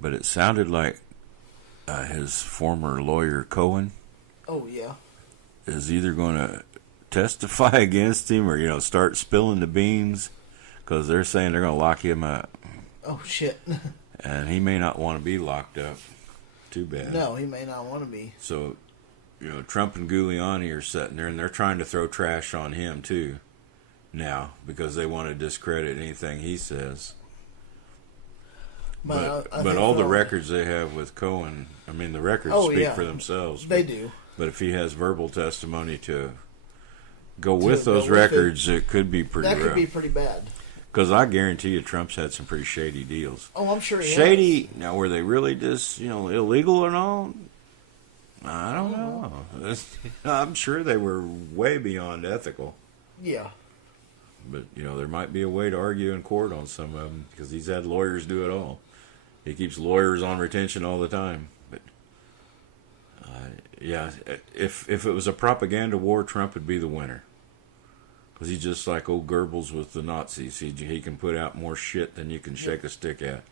but it sounded like his former lawyer Cohen. Oh yeah. Is either going to testify against him or start spilling the beans, because they're saying they're going to lock him up. Oh shit. And he may not want to be locked up. Too bad. No, he may not want to be. So, Trump and Giuliani are sitting there, and they're trying to throw trash on him too now, because they want to discredit anything he says. But all the records they have with Cohen, I mean, the records speak for themselves. They do. But if he has verbal testimony to go with those records, it could be pretty rough. That could be pretty bad. Because I guarantee you Trump's had some pretty shady deals. Oh, I'm sure he Shady, has. now were they really just, illegal or not? I don't know. I'm sure they were way beyond ethical. Yeah. But, there might be a way to argue in court on some of them, because he's had lawyers do it all. He keeps lawyers on retention all the time. But, yeah, if it was a propaganda war, Trump would be the winner. Because he's just like old Goebbels with the Nazis. He can put out more shit than you can shake a stick at.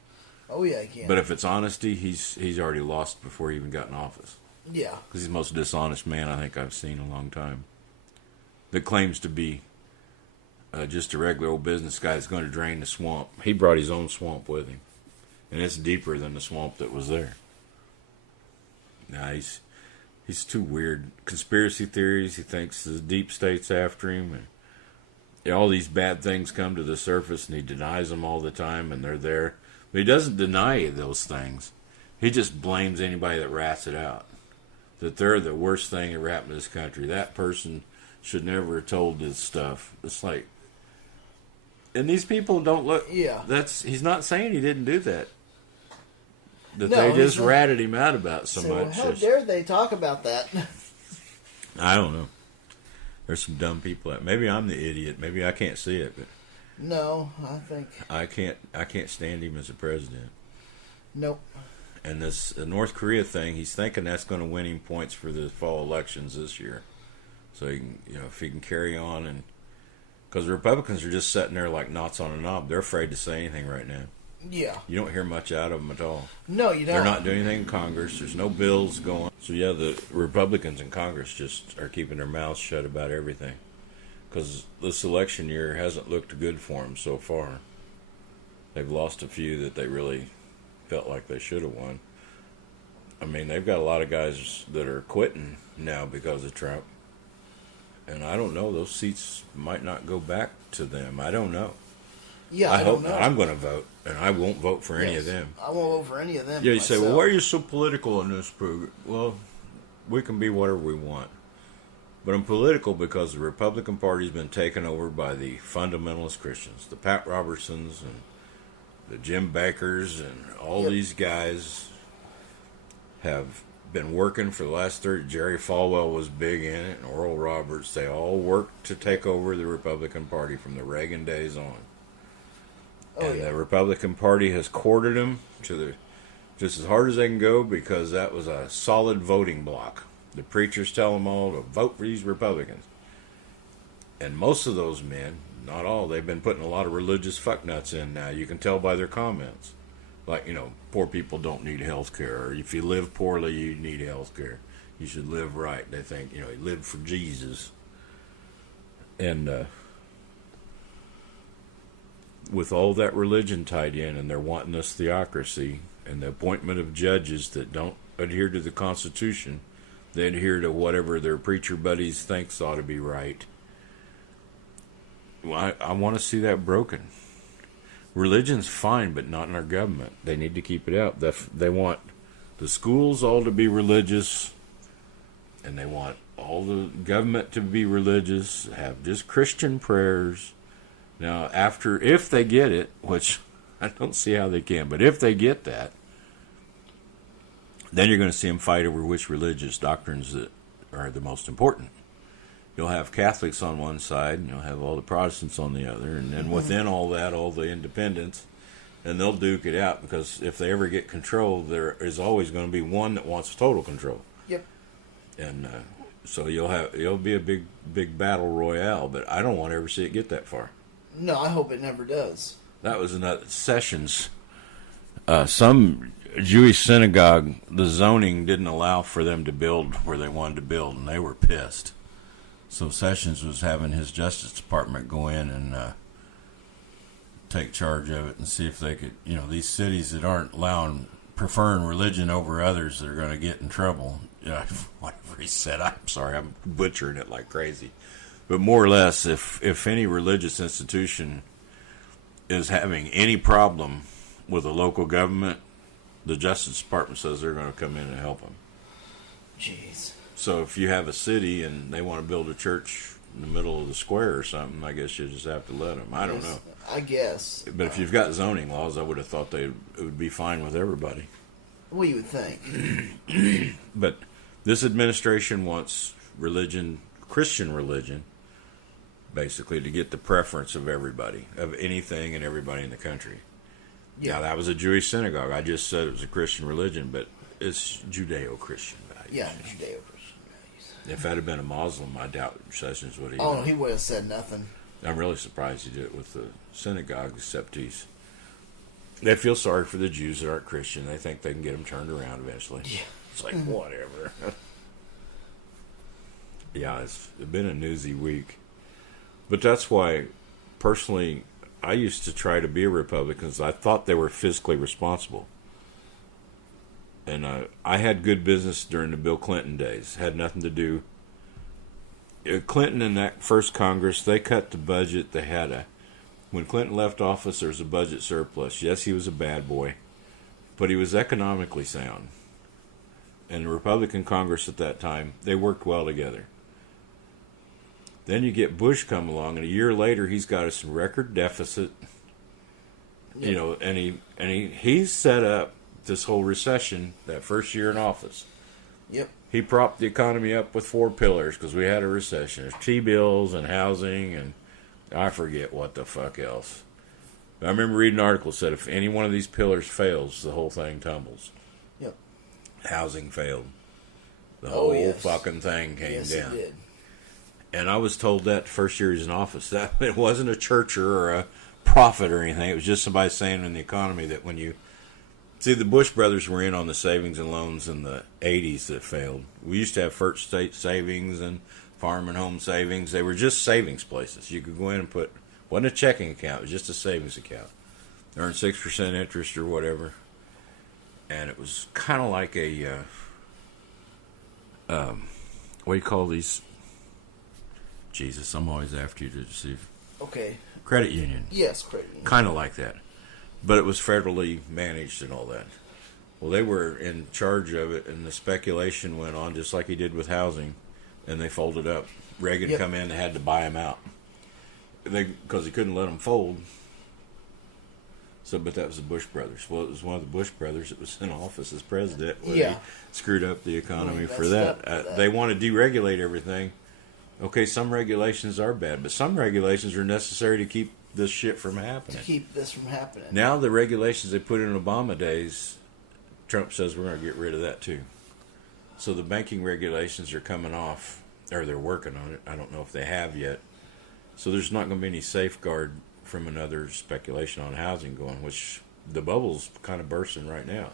Oh, yeah, he can. But if it's honesty, he's already lost before he even got in office. Yeah. Because he's the most dishonest man I think I've seen in a long time. That claims to be just a regular old business guy that's going to drain the swamp. He brought his own swamp with him. And it's deeper than the swamp that was there. Nah, he's too weird. Conspiracy theories, he thinks the deep state's after him. And all these bad things come to the surface, and he denies them all the time, and they're there. But he doesn't deny those things. He just blames anybody that rats it out. That they're the worst thing ever happened to this country. That person should never have told this stuff. It's like, and these people don't look. Yeah. He's not saying he didn't do that. That No, they just ratted him out about so much. How dare they talk about that? I don't know. There's some dumb people. Maybe I'm the idiot. Maybe I can't see it, but no, I think I can't stand him as a president. Nope. And this North Korea thing, he's thinking that's going to win him points for the fall elections this year. So he can, if he can carry on, and because the Republicans are just sitting there like knots on a knob, they're afraid to say anything right now. Yeah. You don't hear much out of them at all. No, you don't. They're not doing anything in Congress. There's no bills going. So yeah, the Republicans in Congress just are keeping their mouths shut about everything. Because this election year hasn't looked good for them so far. They've lost a few that they really felt like they should have won. I mean, they've got a lot of guys that are quitting now because of Trump. And I don't know, those seats might not go back to them. I don't know. Yeah, I hope don't know. not. I'm going to vote, and I won't vote for any of them. I won't vote for any of them. Yeah, you myself. say, well, why are you so political in this program? Well, we can be whatever we want. But I'm political because the Republican Party's been taken over by the fundamentalist Christians, the Pat Robertsons and the Jim Bakers, and all these guys have been working for the last 30. Jerry Falwell was big in it, and Oral Roberts. They all worked to take over the Republican Party from the Reagan days on. The Republican Party has courted them to just as hard as they can go, because that was a solid voting bloc. The preachers tell them all to vote for these Republicans. And most of those men, not all, they've been putting a lot of religious fucknuts in now. You can tell by their comments. Like, poor people don't need health care. Or if you live poorly, you need health care. You should live right. They think, live for Jesus. And, with all that religion tied in, and they're wanting this theocracy and the appointment of judges that don't adhere to the Constitution, they adhere to whatever their preacher buddies thinks ought to be right. Well, I want to see that broken. Religion's fine, but not in our government. They need to keep it out. They want the schools all to be religious, and they want all the government to be religious, have just Christian prayers. Now, if they get it, which I don't see how they can, but if they get that, then you're going to see them fight over which religious doctrines that are the most important. You'll have Catholics on one side, and you'll have all the Protestants on the other, and then within all that, all the independents, and they'll duke it out, because if they ever get control, there is always going to be one that wants total control. Yep. And so you'll be a big battle royale, but I don't want to ever see it get that far. No, I hope it never does. That was another Sessions. Some Jewish synagogue, the zoning didn't allow for them to build where they wanted to build, and they were pissed. So Sessions was having his Justice Department go in and take charge of it and see if they could, these cities that aren't preferring religion over others, they're going to get in trouble. Whatever he said, I'm sorry, I'm butchering it like crazy. But more or less, if any religious institution is having any problem with a local government, the Justice Department says they're going to come in and help them. Jeez. So if you have a city and they want to build a church in the middle of the square or something, I guess you just have to let them. I don't know. I guess. But if you've got zoning laws, I would have thought it would be fine with everybody. Well, you would think. But this administration wants Christian religion, basically, to get the preference of everybody, of anything and everybody in the country. Yeah. Now, that was a Jewish synagogue. I just said it was a Christian religion, but it's Judeo-Christian values. Yeah, Judeo-Christian values. If that had been a Muslim, I doubt Sessions would have. Oh, he would have said nothing. I'm really surprised he did it with the synagogue, except they feel sorry for the Jews that aren't Christian. They think they can get them turned around eventually. Yeah. It's like, whatever. Yeah, it's been a newsy week. But that's why, personally, I used to try to be a Republican because I thought they were fiscally responsible. And I had good business during the Bill Clinton days. Had nothing to do. Clinton in that first Congress, they cut the budget. When Clinton left office, there was a budget surplus. Yes, he was a bad boy, but he was economically sound. And the Republican Congress at that time, they worked well together. Then you get Bush come along, and a year later, he's got us in record deficit. Yep. And he's set up this whole recession that first year in office. Yep. He propped the economy up with 4 pillars because we had a recession. There's T-bills and housing and I forget what the fuck else. I remember reading an article that said if any one of these pillars fails, the whole thing tumbles. Yep. Housing failed. The whole fucking thing came down. It did. And I was told that the first year he was in office. That it wasn't a churcher or a prophet or anything. It was just somebody saying in the economy that when you... See, the Bush brothers were in on the savings and loans in the 80s that failed. We used to have First State Savings and Farm and Home Savings. They were just savings places. You could go in and wasn't a checking account, it was just a savings account. Earned 6% interest or whatever. And it was kind of like a, what do you call these? Jesus, I'm always after you to deceive. Okay. Credit union. Yes, credit union. Kind of like that. But it was federally managed and all that. Well, they were in charge of it, and the speculation went on just like he did with housing, and they folded up. Reagan come in and had to buy them out because he couldn't let them fold. So, but that was the Bush brothers. Well, it was one of the Bush brothers that was in office as president. Where he screwed up the economy for that. They want to deregulate everything. Okay, some regulations are bad, but some regulations are necessary to keep this shit from happening. To keep this from happening. Now the regulations they put in Obama days, Trump says we're going to get rid of that too. So the banking regulations are coming off, or they're working on it. I don't know if they have yet. So there's not going to be any safeguard from another speculation on housing going, which the bubble's kind of bursting right now.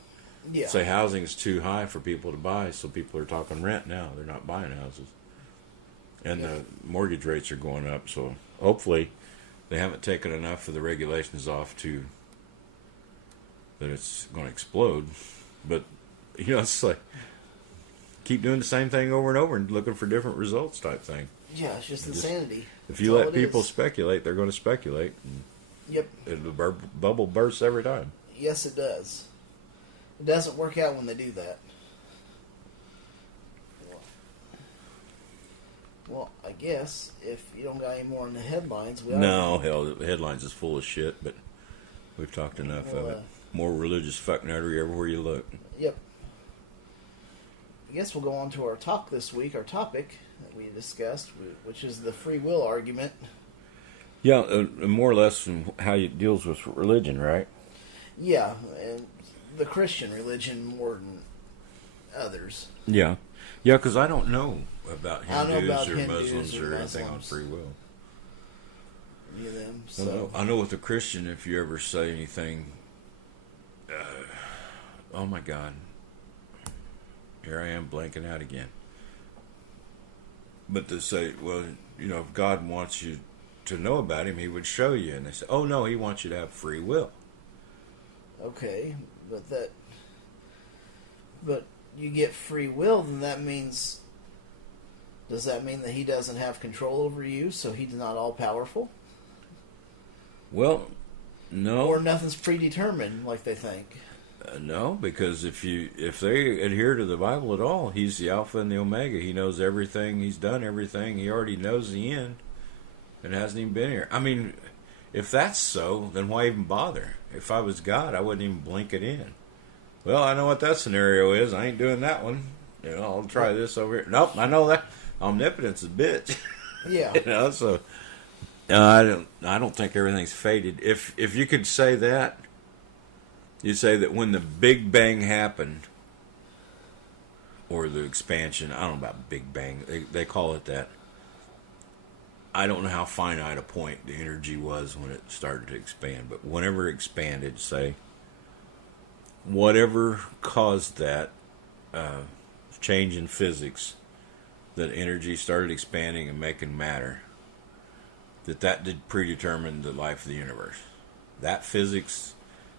Yeah. Say housing's too high for people to buy, so people are talking rent now. They're not buying houses. And the mortgage rates are going up, so hopefully they haven't taken enough of the regulations off that it's going to explode. But, it's like keep doing the same thing over and over and looking for different results type thing. Yeah, it's just insanity. If you let people speculate, they're going to speculate. Yep. The bubble bursts every time. Yes, it does. It doesn't work out when they do that. Well, I guess if you don't got any more in the headlines, hell, the headlines is full of shit, but we've talked enough of it. More religious fucknuttery everywhere you look. Yep. I guess we'll go on to our talk this week, our topic that we discussed, which is the free will argument. Yeah, more or less how it deals with religion, right? Yeah, and the Christian religion more than others. Yeah. Yeah, because I don't know about Hindus or Muslims or anything on free will. Any of them. So. I know with a Christian, if you ever say anything oh my God, here I am blanking out again. But to say, well, if God wants you to know about him, he would show you. And they say, oh no, he wants you to have free will. Okay, but you get free will, then that means, does that mean that he doesn't have control over you, so he's not all powerful? Well, no. Or nothing's predetermined like they think. No, because if they adhere to the Bible at all, he's the Alpha and the Omega. He knows everything. He's done everything. He already knows the end and hasn't even been here. I mean, if that's so, then why even bother? If I was God, I wouldn't even blink it in. Well, I know what that scenario is. I ain't doing that one. I'll try this over here. Nope, I know that. Omnipotence is a bitch. Yeah. So I don't think everything's fated. If you could say that, you'd say that when the Big Bang happened, or the expansion, I don't know about Big Bang, they call it that. I don't know how finite a point the energy was when it started to expand, but whenever it expanded, say, whatever caused that change in physics, that energy started expanding and making matter, that did predetermine the life of the universe. That physics,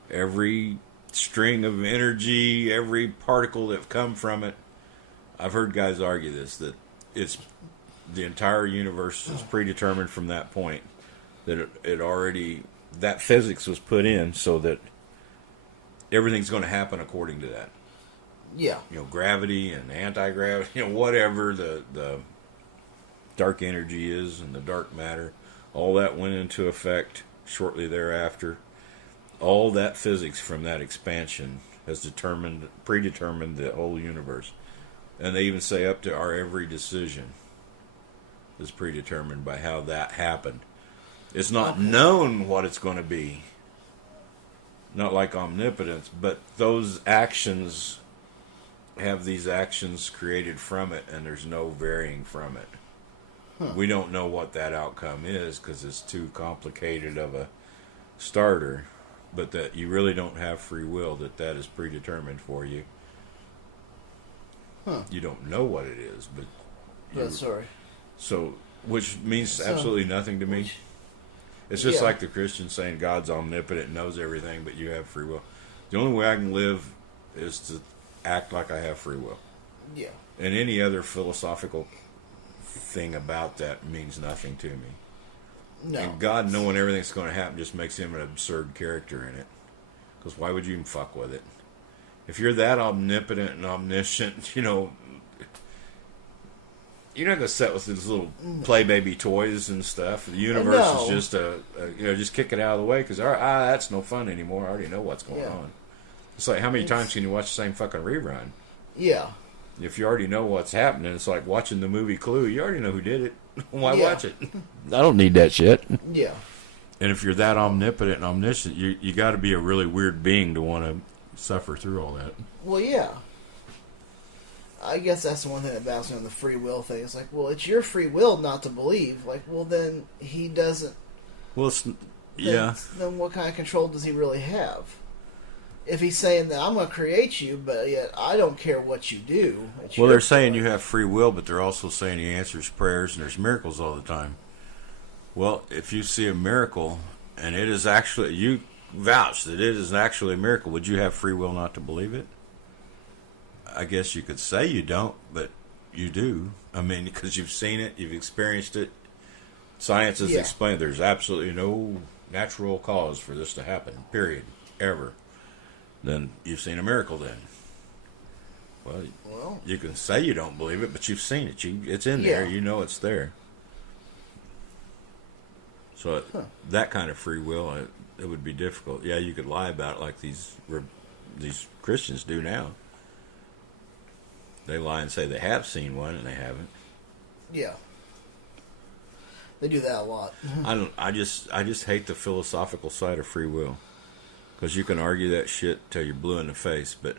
every string of energy, every particle that come from it, I've heard guys argue this, that it's the entire universe is predetermined from that point, that it already, that physics was put in so that everything's going to happen according to that. Yeah. Gravity and anti-gravity, whatever the dark energy is and the dark matter, all that went into effect shortly thereafter. All that physics from that expansion has predetermined the whole universe. And they even say up to our every decision is predetermined by how that happened. It's not known what it's going to be. Not like omnipotence, but those actions have these actions created from it, and there's no varying from it. We don't know what that outcome is because it's too complicated of a starter, but that you really don't have free will, that is predetermined for you. You don't know what it is, but Sorry. So, which means absolutely nothing to me. It's just like the Christian saying God's omnipotent, knows everything, but you have free will. The only way I can live is to act like I have free will. Yeah. And any other philosophical thing about that means nothing to me. No. And God knowing everything's going to happen just makes him an absurd character in it. Because why would you even fuck with it? If you're that omnipotent and omniscient, you're not going to set with these little play baby toys and stuff. The universe is just just kick it out of the way because that's no fun anymore. I already know what's going on. It's like, how many times can you watch the same fucking rerun? Yeah. If you already know what's happening, it's like watching the movie Clue. You already know who did it. Why watch it? I don't need that shit. Yeah. And if you're that omnipotent and omniscient, you got to be a really weird being to want to suffer through all that. Well, yeah. I guess that's the one thing that baffles me on the free will thing. It's like, well, it's your free will not to believe. Like, well, then he doesn't. Well, Then what kind of control does he really have? If he's saying that I'm going to create you, but yet I don't care what you do. Well, they're saying you have free will, but they're also saying he answers prayers and there's miracles all the time. Well, if you see a miracle and it is actually, you vouch that it is actually a miracle, would you have free will not to believe it? I guess you could say you don't, but you do. I mean, because you've seen it, you've experienced it. Science has explained there's absolutely no natural cause for this to happen, period, ever. Then you've seen a miracle then. Well, you can say you don't believe it, but you've seen it. It's in there. You know it's there. So that kind of free will, it would be difficult. Yeah, you could lie about it like these Christians do now. They lie and say they have seen one and they haven't. Yeah. They do that a lot. I just hate the philosophical side of free will. Because you can argue that shit till you're blue in the face, but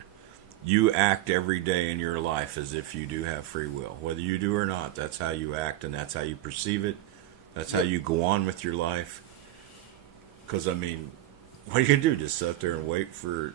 you act every day in your life as if you do have free will. Whether you do or not, that's how you act and that's how you perceive it. That's how you go on with your life. Because, I mean, what are you going to do? Just sit there and wait for